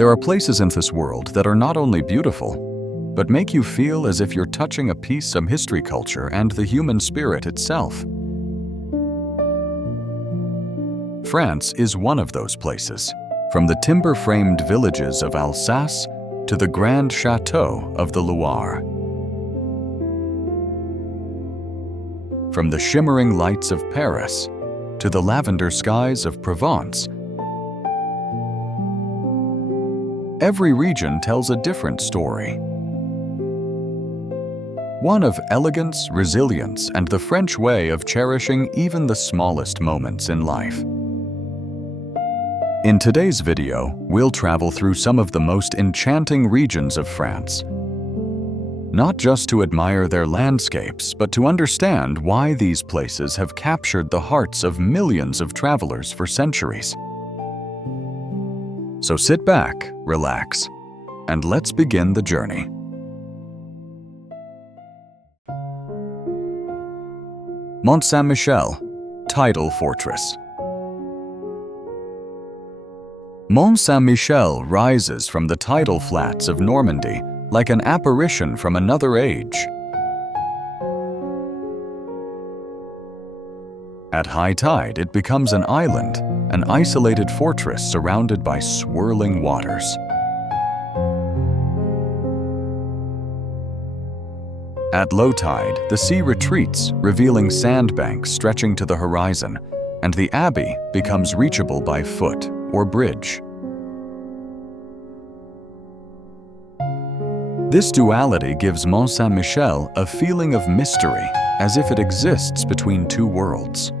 There are places in this world that are not only beautiful, but make you feel as if you're touching a piece of history, culture, and the human spirit itself. France is one of those places, from the timber-framed villages of Alsace to the grand chateau of the Loire. From the shimmering lights of Paris to the lavender skies of Provence, every region tells a different story. One of elegance, resilience, and the French way of cherishing even the smallest moments in life. In today's video, we'll travel through some of the most enchanting regions of France, not just to admire their landscapes, but to understand why these places have captured the hearts of millions of travelers for centuries. So sit back, relax, and let's begin the journey. Mont-Saint-Michel, Tidal Fortress. Mont-Saint-Michel rises from the tidal flats of Normandy like an apparition from another age. At high tide, it becomes an island, an isolated fortress surrounded by swirling waters. At low tide, the sea retreats, revealing sandbanks stretching to the horizon, and the abbey becomes reachable by foot or bridge. This duality gives Mont-Saint-Michel a feeling of mystery, as if it exists between two worlds.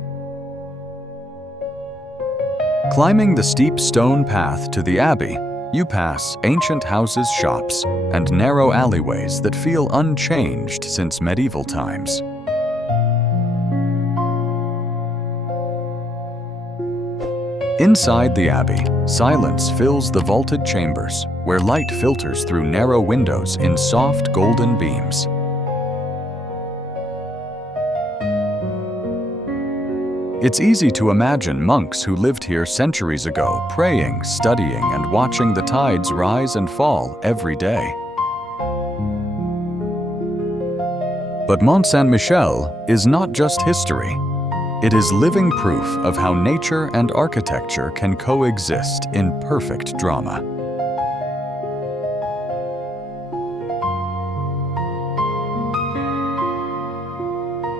Climbing the steep stone path to the abbey, you pass ancient houses, shops, and narrow alleyways that feel unchanged since medieval times. Inside the abbey, silence fills the vaulted chambers, where light filters through narrow windows in soft golden beams. It's easy to imagine monks who lived here centuries ago praying, studying, and watching the tides rise and fall every day. But Mont-Saint-Michel is not just history. It is living proof of how nature and architecture can coexist in perfect drama.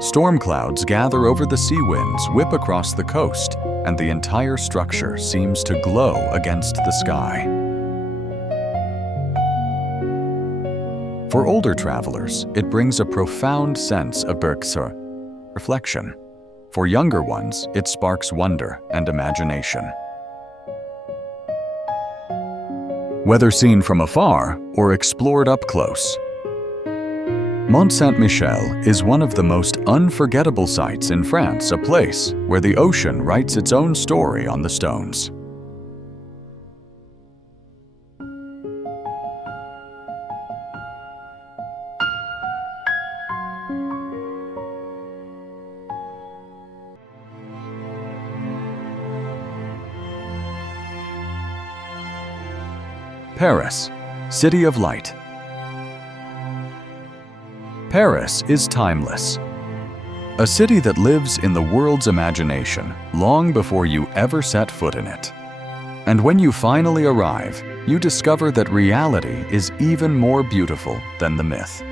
Storm clouds gather over the sea winds, whip across the coast, and the entire structure seems to glow against the sky. For older travelers, it brings a profound sense of breathtaking reflection. For younger ones, it sparks wonder and imagination. Whether seen from afar or explored up close, Mont-Saint-Michel is one of the most unforgettable sights in France, a place where the ocean writes its own story on the stones. Paris, City of Light. Paris is timeless. A city that lives in the world's imagination long before you ever set foot in it. And when you finally arrive, you discover that reality is even more beautiful than the myth.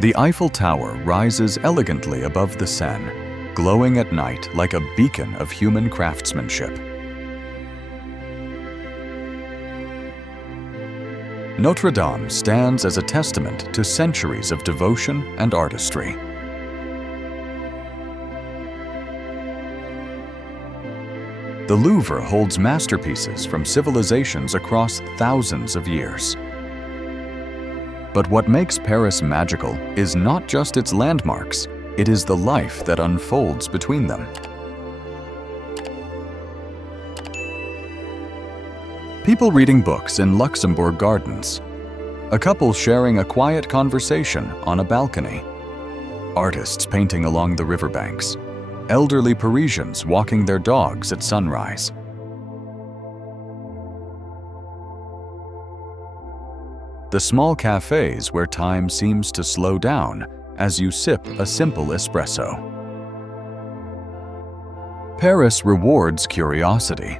The Eiffel Tower rises elegantly above the Seine, glowing at night like a beacon of human craftsmanship. Notre Dame stands as a testament to centuries of devotion and artistry. The Louvre holds masterpieces from civilizations across thousands of years. But what makes Paris magical is not just its landmarks, it is the life that unfolds between them. People reading books in Luxembourg gardens. A couple sharing a quiet conversation on a balcony. Artists painting along the riverbanks. elderly Parisians walking their dogs at sunrise. The small cafes where time seems to slow down as you sip a simple espresso. Paris rewards curiosity.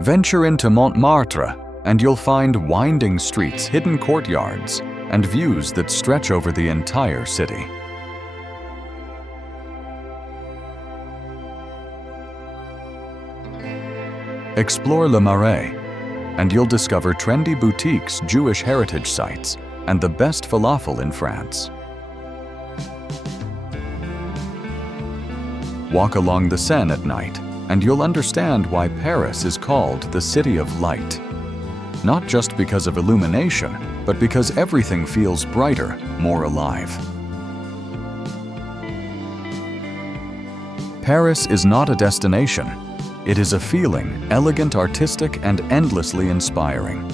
Venture into Montmartre and you'll find winding streets, hidden courtyards, and views that stretch over the entire city. Explore Le Marais, and you'll discover trendy boutiques, Jewish heritage sites, and the best falafel in France. Walk along the Seine at night, and you'll understand why Paris is called the City of Light. Not just because of illumination, but because everything feels brighter, more alive. Paris is not a destination. It is a feeling, elegant, artistic, and endlessly inspiring.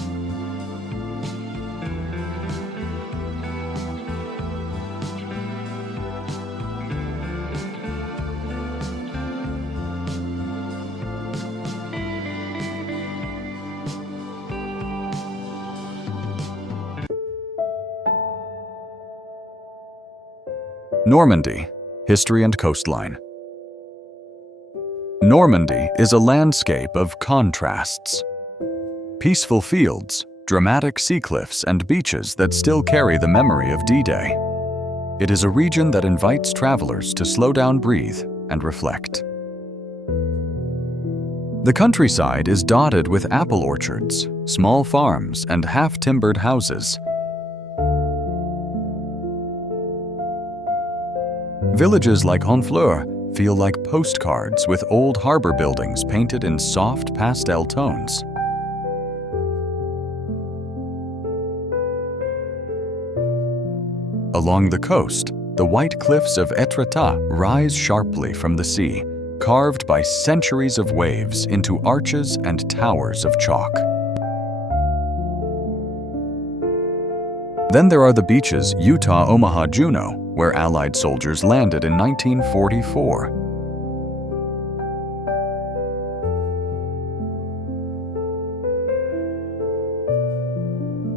Normandy, history and coastline. Normandy is a landscape of contrasts. Peaceful fields, dramatic sea cliffs, and beaches that still carry the memory of D-Day. It is a region that invites travelers to slow down, breathe, and reflect. The countryside is dotted with apple orchards, small farms, and half-timbered houses. Villages like Honfleur feel like postcards with old harbor buildings painted in soft pastel tones. Along the coast, the white cliffs of Étretat rise sharply from the sea, carved by centuries of waves into arches and towers of chalk. Then there are the beaches Utah, Omaha, Juneau, where Allied soldiers landed in 1944.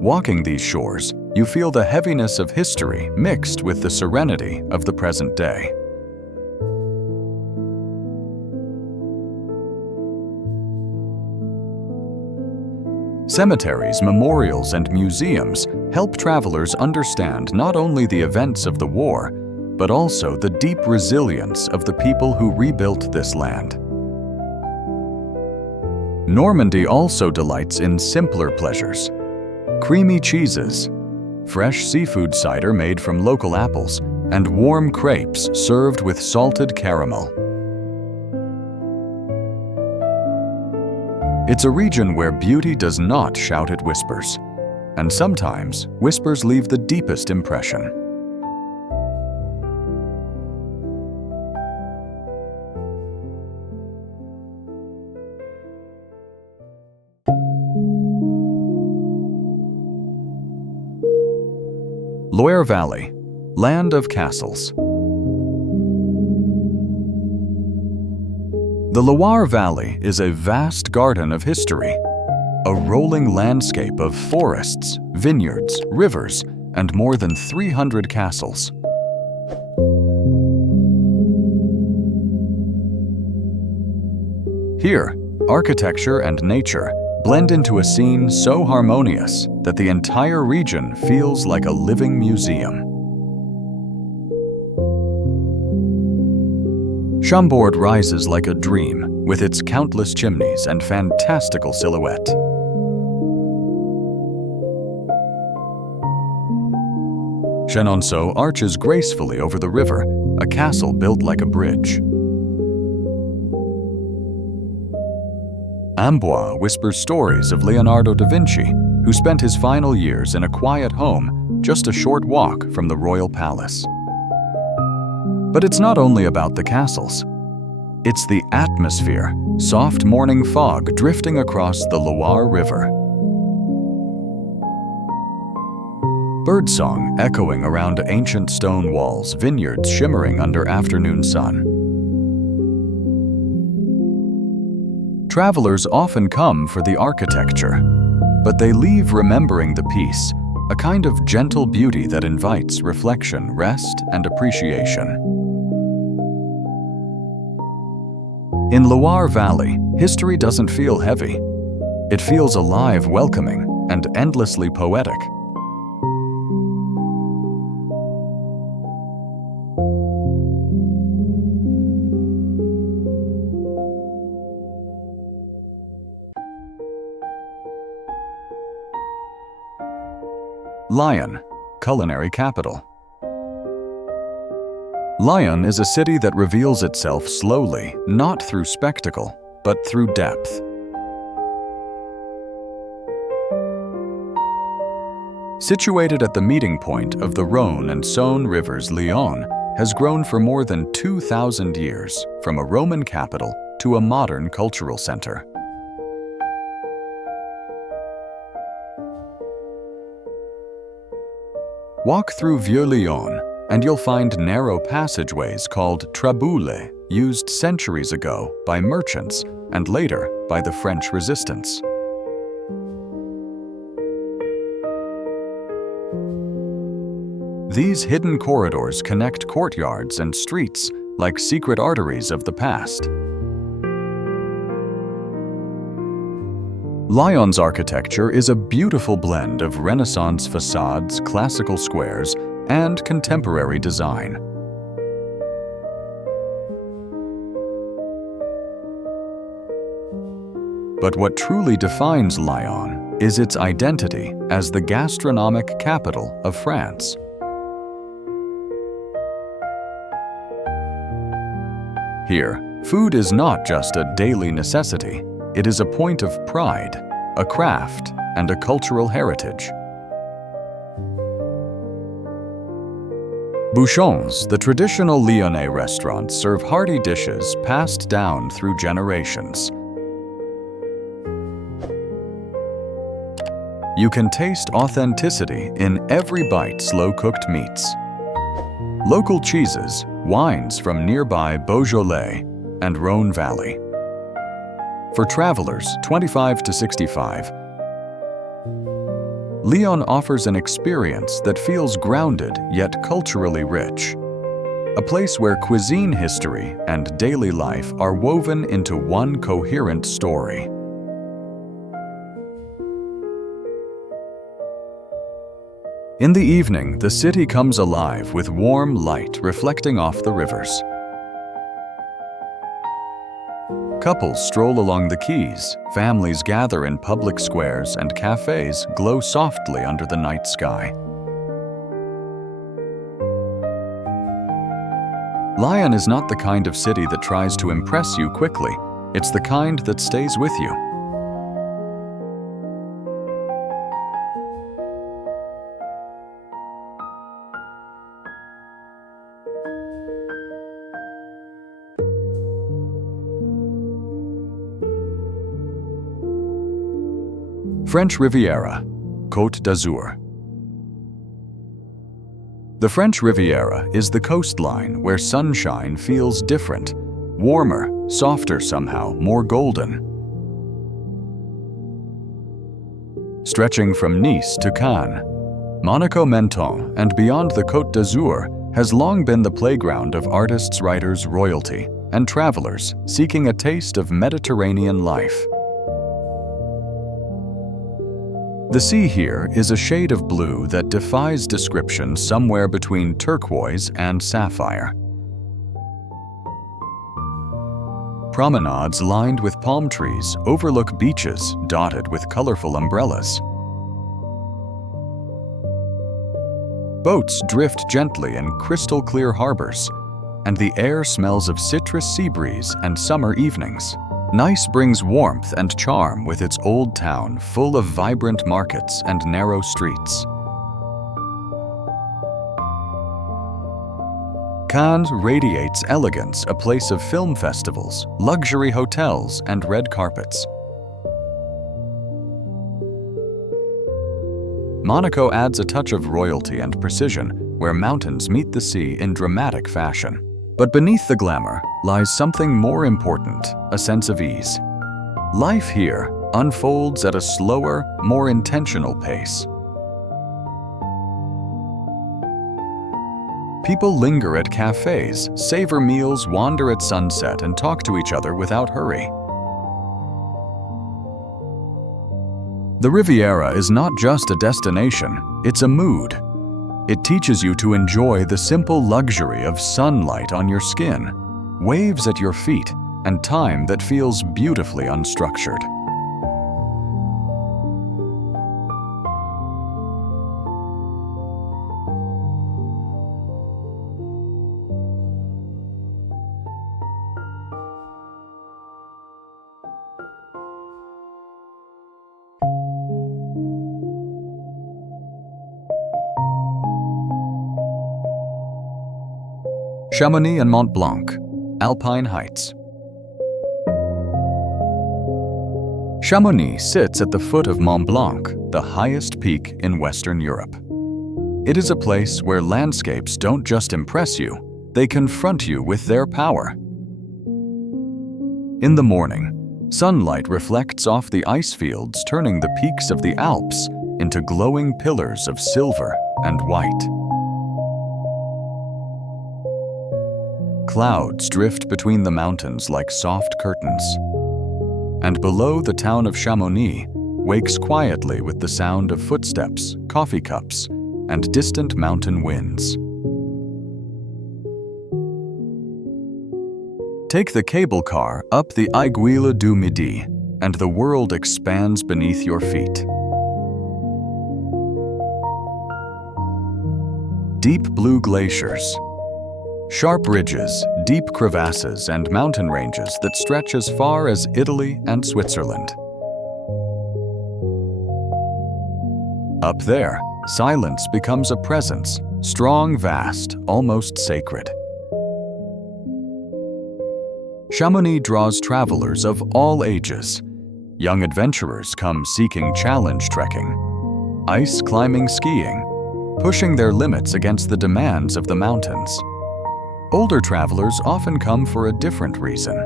Walking these shores, you feel the heaviness of history mixed with the serenity of the present day. Cemeteries, memorials, and museums help travelers understand not only the events of the war, but also the deep resilience of the people who rebuilt this land. Normandy also delights in simpler pleasures. Creamy cheeses, fresh seafood cider made from local apples, and warm crepes served with salted caramel. It's a region where beauty does not shout at whispers, and sometimes whispers leave the deepest impression. Loire Valley, land of castles. The Loire Valley is a vast garden of history, a rolling landscape of forests, vineyards, rivers, and more than 300 castles. Here, architecture and nature blend into a scene so harmonious that the entire region feels like a living museum. Chambord rises like a dream with its countless chimneys and fantastical silhouette. Chenonceau arches gracefully over the river, a castle built like a bridge. Amboise whispers stories of Leonardo da Vinci, who spent his final years in a quiet home just a short walk from the royal palace. But it's not only about the castles. It's the atmosphere, soft morning fog drifting across the Loire River. Birdsong echoing around ancient stone walls, vineyards shimmering under afternoon sun. Travelers often come for the architecture, but they leave remembering the peace, a kind of gentle beauty that invites reflection, rest, and appreciation. In Loire Valley, history doesn't feel heavy. It feels alive, welcoming, and endlessly poetic. Lyon, culinary capital. Lyon is a city that reveals itself slowly, not through spectacle, but through depth. Situated at the meeting point of the Rhône and Saône rivers, Lyon has grown for more than 2,000 years, from a Roman capital to a modern cultural center. Walk through Vieux-Lyon, and you'll find narrow passageways called traboules, used centuries ago by merchants and later by the French resistance. These hidden corridors connect courtyards and streets like secret arteries of the past. Lyon's architecture is a beautiful blend of Renaissance facades, classical squares, and contemporary design. But what truly defines Lyon is its identity as the gastronomic capital of France. Here, food is not just a daily necessity. It is a point of pride, a craft, and a cultural heritage. Bouchons, the traditional Lyonnais restaurants, serve hearty dishes passed down through generations. You can taste authenticity in every bite slow-cooked meats. Local cheeses, wines from nearby Beaujolais and Rhône Valley. For travelers 25 to 65, Lyon offers an experience that feels grounded yet culturally rich. A place where cuisine, history, and daily life are woven into one coherent story. In the evening, the city comes alive with warm light reflecting off the rivers. Couples stroll along the quays, families gather in public squares, and cafes glow softly under the night sky. Lyon is not the kind of city that tries to impress you quickly. It's the kind that stays with you. French Riviera, Côte d'Azur. The French Riviera is the coastline where sunshine feels different, warmer, softer somehow, more golden. Stretching from Nice to Cannes, Monaco-Menton and beyond the Côte d'Azur has long been the playground of artists, writers, royalty, and travelers seeking a taste of Mediterranean life. The sea here is a shade of blue that defies description, somewhere between turquoise and sapphire. Promenades lined with palm trees overlook beaches dotted with colorful umbrellas. Boats drift gently in crystal-clear harbors, and the air smells of citrus sea breeze and summer evenings. Nice brings warmth and charm with its old town full of vibrant markets and narrow streets. Cannes radiates elegance, a place of film festivals, luxury hotels, and red carpets. Monaco adds a touch of royalty and precision, where mountains meet the sea in dramatic fashion. But beneath the glamour lies something more important, a sense of ease. Life here unfolds at a slower, more intentional pace. People linger at cafes, savor meals, wander at sunset, and talk to each other without hurry. The Riviera is not just a destination, it's a mood. It teaches you to enjoy the simple luxury of sunlight on your skin, waves at your feet, and time that feels beautifully unstructured. Chamonix and Mont Blanc, Alpine Heights. Chamonix sits at the foot of Mont Blanc, the highest peak in Western Europe. It is a place where landscapes don't just impress you, they confront you with their power. In the morning, sunlight reflects off the ice fields, turning the peaks of the Alps into glowing pillars of silver and white. Clouds drift between the mountains like soft curtains. And below, the town of Chamonix wakes quietly with the sound of footsteps, coffee cups, and distant mountain winds. Take the cable car up the Aiguille du Midi, and the world expands beneath your feet. Deep blue glaciers, sharp ridges, deep crevasses, and mountain ranges that stretch as far as Italy and Switzerland. Up there, silence becomes a presence, strong, vast, almost sacred. Chamonix draws travelers of all ages. Young adventurers come seeking challenge trekking, ice climbing, skiing, pushing their limits against the demands of the mountains. Older travelers often come for a different reason: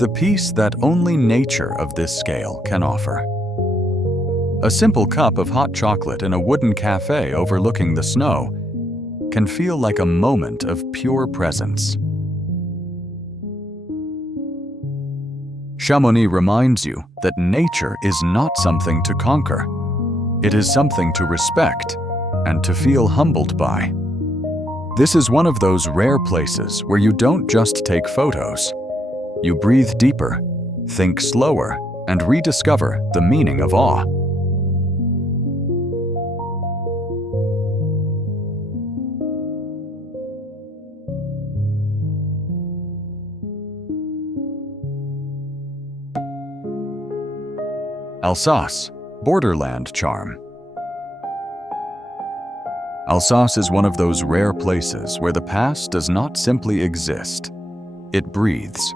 the peace that only nature of this scale can offer. A simple cup of hot chocolate in a wooden cafe overlooking the snow can feel like a moment of pure presence. Chamonix reminds you that nature is not something to conquer. It is something to respect and to feel humbled by. This is one of those rare places where you don't just take photos. You breathe deeper, think slower, and rediscover the meaning of awe. Alsace, borderland charm. Alsace is one of those rare places where the past does not simply exist, it breathes.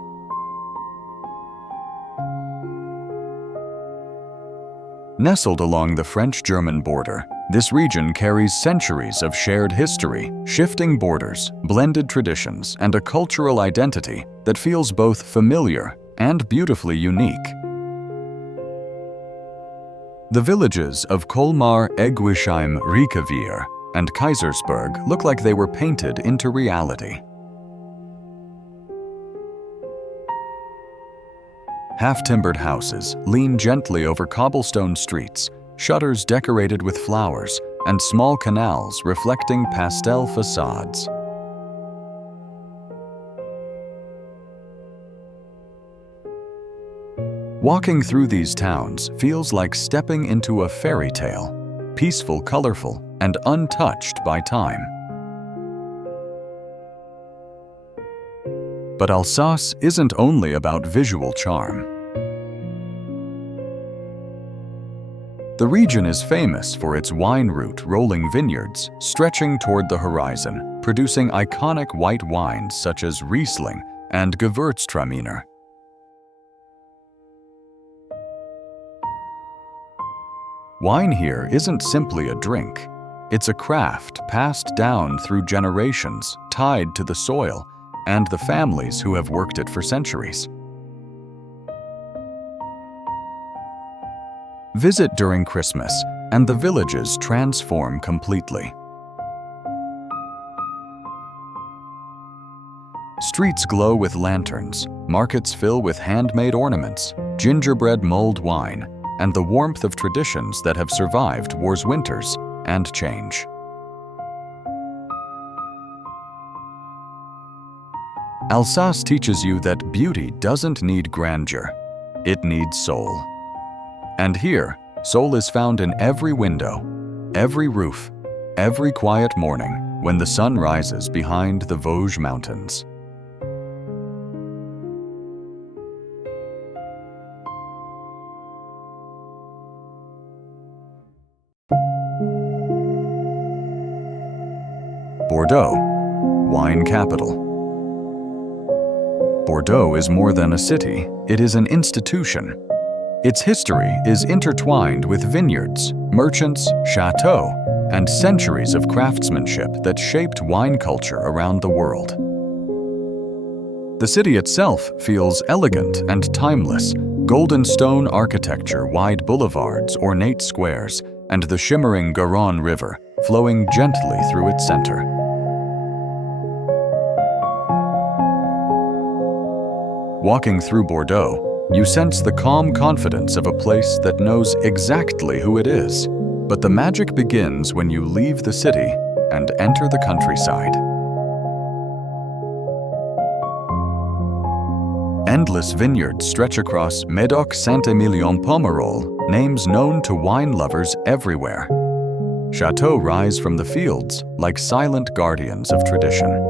Nestled along the French-German border, this region carries centuries of shared history, shifting borders, blended traditions, and a cultural identity that feels both familiar and beautifully unique. The villages of Colmar, Eguisheim, Riekeweer, and Kaisersberg look like they were painted into reality. Half-timbered houses lean gently over cobblestone streets, shutters decorated with flowers, and small canals reflecting pastel facades. Walking through these towns feels like stepping into a fairy tale, peaceful, colorful, and untouched by time. But Alsace isn't only about visual charm. The region is famous for its wine route rolling vineyards stretching toward the horizon, producing iconic white wines such as Riesling and Gewürztraminer. Wine here isn't simply a drink. It's a craft passed down through generations, tied to the soil and the families who have worked it for centuries. Visit during Christmas, and the villages transform completely. Streets glow with lanterns, markets fill with handmade ornaments, gingerbread mulled wine, and the warmth of traditions that have survived war's winters and change. Alsace teaches you that beauty doesn't need grandeur, it needs soul. And here, soul is found in every window, every roof, every quiet morning when the sun rises behind the Vosges Mountains. Bordeaux, wine capital. Bordeaux is more than a city, it is an institution. Its history is intertwined with vineyards, merchants, chateaux, and centuries of craftsmanship that shaped wine culture around the world. The city itself feels elegant and timeless, golden stone architecture, wide boulevards, ornate squares, and the shimmering Garonne River flowing gently through its center. Walking through Bordeaux, you sense the calm confidence of a place that knows exactly who it is. But the magic begins when you leave the city and enter the countryside. Endless vineyards stretch across Médoc-Saint-Émilion-Pomerol, names known to wine lovers everywhere. Chateaux rise from the fields like silent guardians of tradition.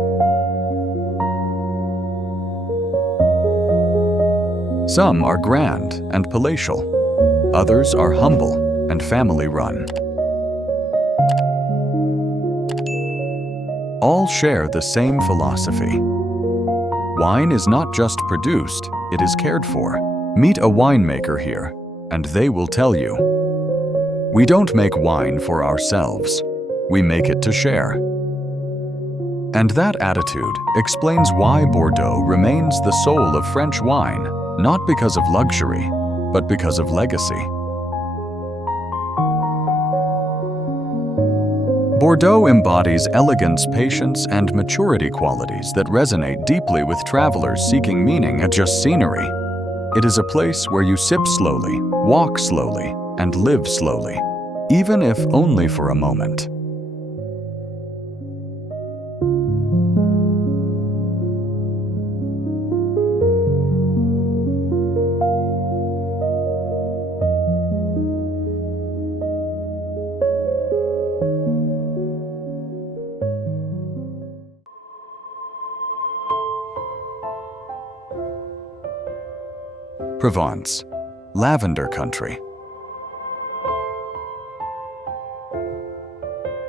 Some are grand and palatial, others are humble and family-run. All share the same philosophy. Wine is not just produced, it is cared for. Meet a winemaker here, and they will tell you. We don't make wine for ourselves, we make it to share. And that attitude explains why Bordeaux remains the soul of French wine, not because of luxury, but because of legacy. Bordeaux embodies elegance, patience, and maturity qualities that resonate deeply with travelers seeking meaning at just scenery. It is a place where you sip slowly, walk slowly, and live slowly, even if only for a moment. Provence, lavender country.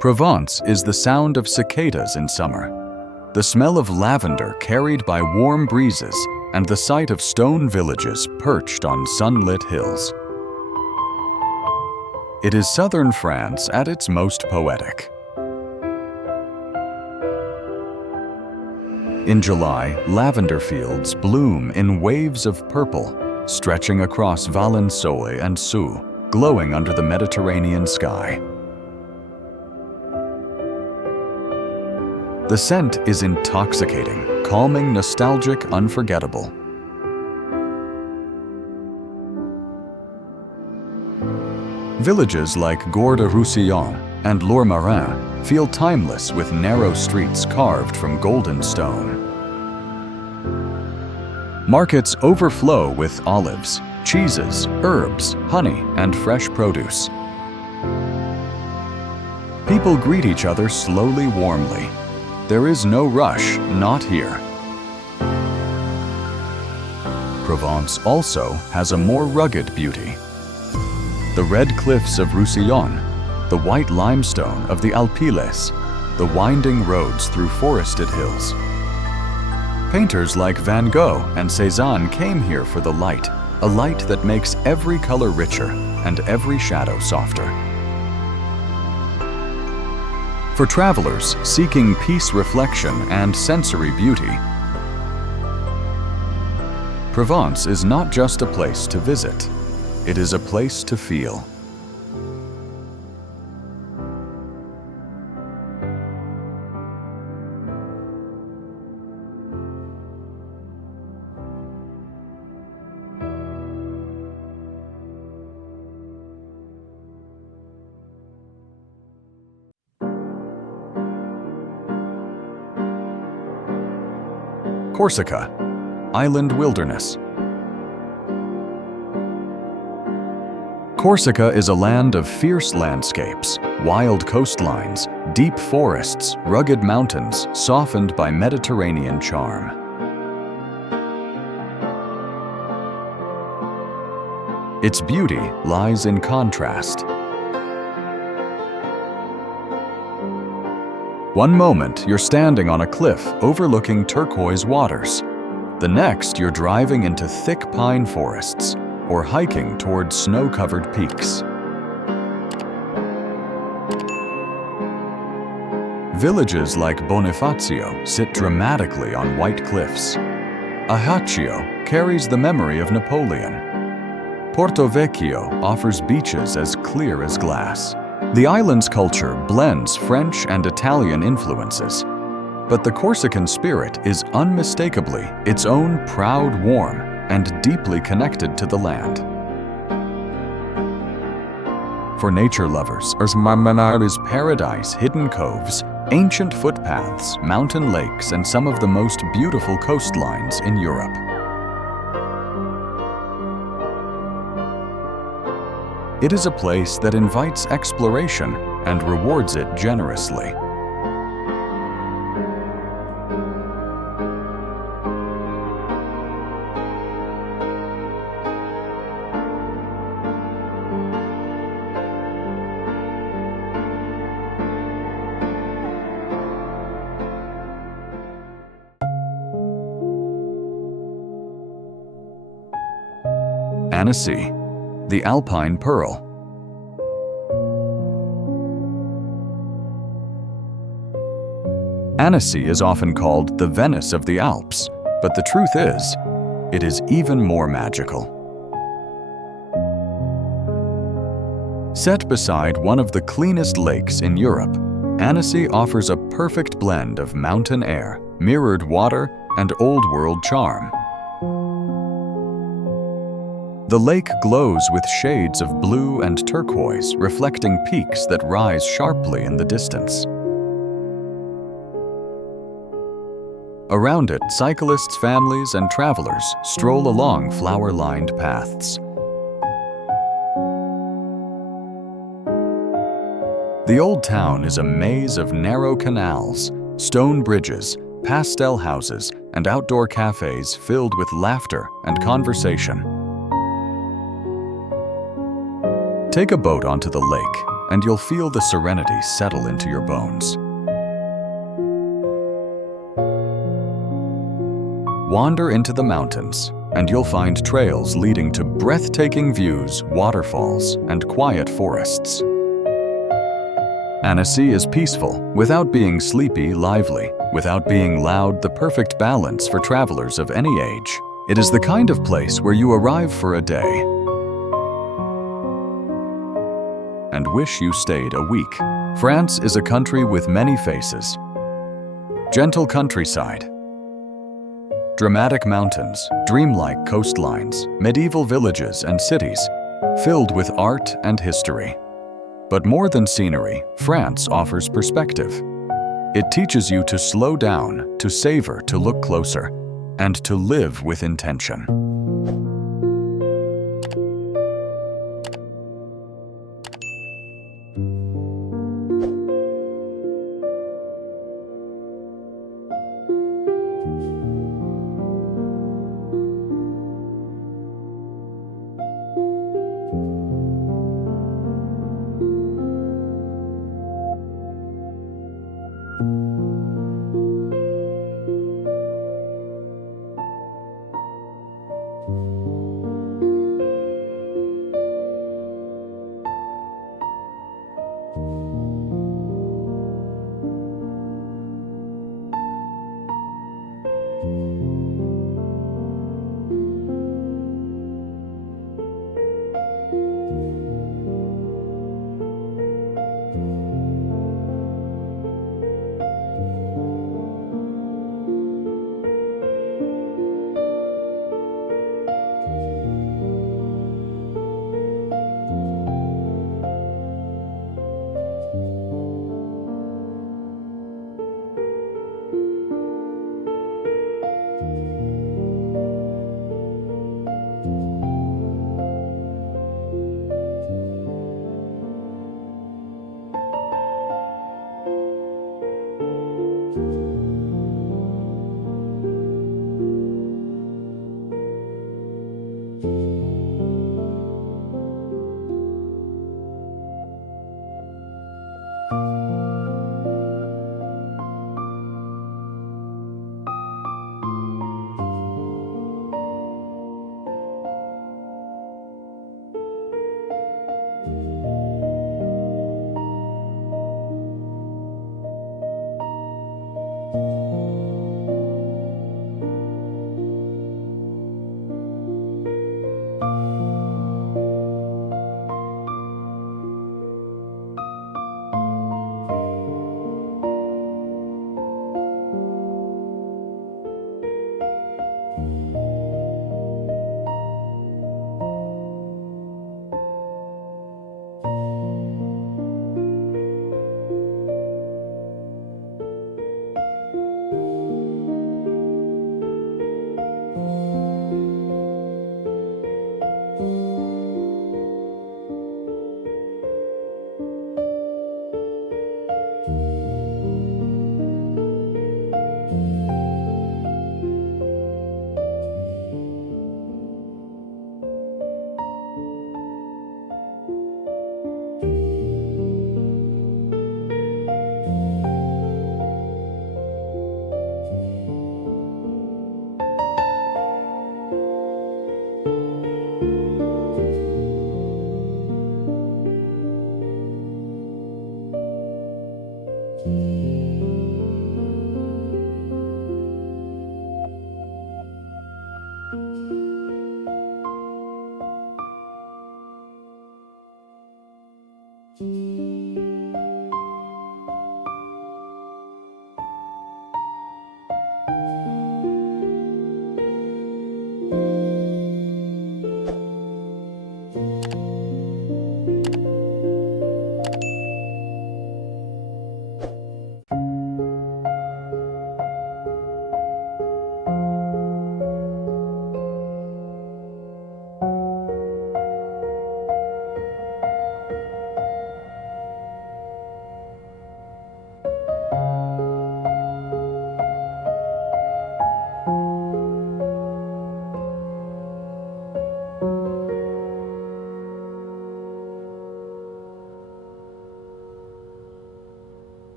Provence is the sound of cicadas in summer, the smell of lavender carried by warm breezes, and the sight of stone villages perched on sunlit hills. It is southern France at its most poetic. In July, lavender fields bloom in waves of purple, stretching across Valençay and Sceaux, glowing under the Mediterranean sky. The scent is intoxicating, calming, nostalgic, unforgettable. Villages like Gore-de-Roussillon and Loire feel timeless with narrow streets carved from golden stone. Markets overflow with olives, cheeses, herbs, honey, and fresh produce. People greet each other slowly, warmly. There is no rush, not here. Provence also has a more rugged beauty. The red cliffs of Roussillon, the white limestone of the Alpilles, the winding roads through forested hills. Painters like Van Gogh and Cézanne came here for the light, a light that makes every color richer and every shadow softer. For travelers seeking peace, reflection, and sensory beauty, Provence is not just a place to visit. It is a place to feel. Corsica, island wilderness. Corsica is a land of fierce landscapes, wild coastlines, deep forests, rugged mountains, softened by Mediterranean charm. Its beauty lies in contrast. One moment, you're standing on a cliff overlooking turquoise waters. The next, you're driving into thick pine forests or hiking towards snow-covered peaks. Villages like Bonifacio sit dramatically on white cliffs. Ajaccio carries the memory of Napoleon. Porto Vecchio offers beaches as clear as glass. The island's culture blends French and Italian influences, but the Corsican spirit is unmistakably its own proud, warm, and deeply connected to the land. For nature lovers, Marmanar is paradise, hidden coves, ancient footpaths, mountain lakes, and some of the most beautiful coastlines in Europe. It is a place that invites exploration and rewards it generously. Annecy, the Alpine Pearl. Annecy is often called the Venice of the Alps, but the truth is, it is even more magical. Set beside one of the cleanest lakes in Europe, Annecy offers a perfect blend of mountain air, mirrored water, and old-world charm. The lake glows with shades of blue and turquoise, reflecting peaks that rise sharply in the distance. Around it, cyclists, families, and travelers stroll along flower-lined paths. The old town is a maze of narrow canals, stone bridges, pastel houses, and outdoor cafes filled with laughter and conversation. Take a boat onto the lake, and you'll feel the serenity settle into your bones. Wander into the mountains, and you'll find trails leading to breathtaking views, waterfalls, and quiet forests. Annecy is peaceful, without being sleepy, lively, without being loud, the perfect balance for travelers of any age. It is the kind of place where you arrive for a day and wish you stayed a week. France is a country with many faces. Gentle countryside, dramatic mountains, dreamlike coastlines, medieval villages and cities, filled with art and history. But more than scenery, France offers perspective. It teaches you to slow down, to savor, to look closer, and to live with intention.